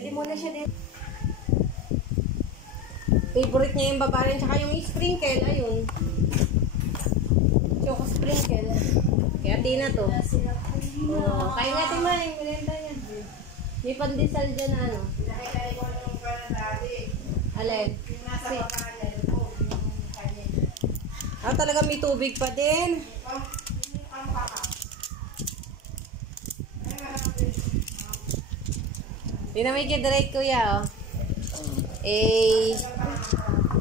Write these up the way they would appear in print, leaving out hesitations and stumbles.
Pwede muna siya din. Favorite niya yung babarin, tsaka yung sprinkle, ayun. Choco sprinkle. Kaya Tina to. Oo, kaya natin ma, yung merenda yan. May pandesal dyan na ano. Alin? Talaga may tubig pa din. Hindi na may kidrake kuya, oh.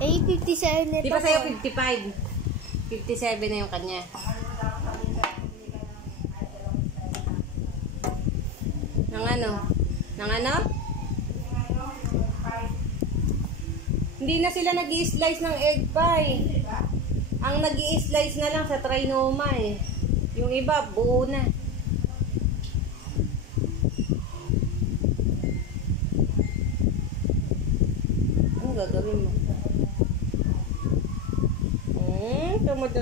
A57 na. Di ba sa'yo 55? 57 na yung kanya. Nang ano? Nang ano? Hindi na sila nag-i-slice ng egg pie. Ang nag-i-slice na lang sa trinoma eh. Yung iba, buo na. Ano gagawin mo?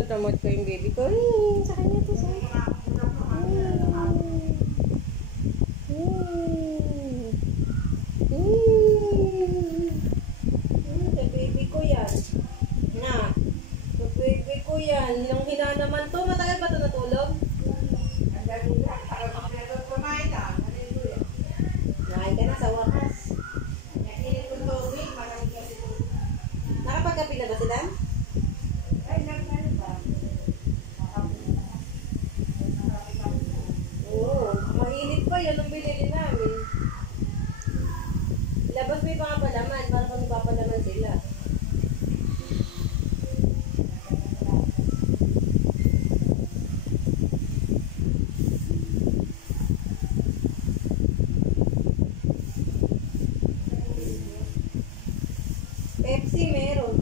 Tamad ko yung baby ko. Sa kanya to, sa baby ko yan. Na. Baby ko yan. Yung hina naman to. Matagal ba ito natulog? Nahay ka na sa wakas. Nakapagkapi na ba sila? Oo. Mainit pa yan ang binili namin. Labas may mga palaman para kung papalaman sila. Pepsi meron.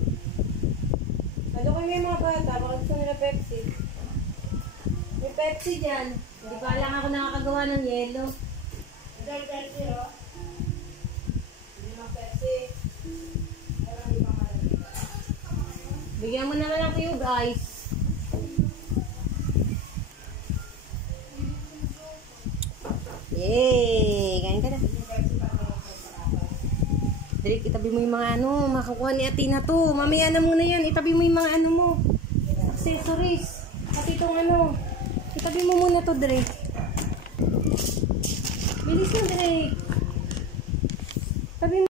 Ano kung may mga bata, baka gusto nila Pepsi. May Pepsi dyan. Hindi pa lang ako nakakagawa ng yelo. Pepsi, oh. Hindi mga Pepsi. Bigyan mo naman ng cube ice. Yay! Kain ka na. Drake, itabi mo yung mga ano, makakuha ni Atina to. Mamaya na muna yan. Itabi mo yung mga ano mo. Accessories. Pati itong ano. Itabi mo muna to, Drake. Bilis na, Drake. Tabi mo.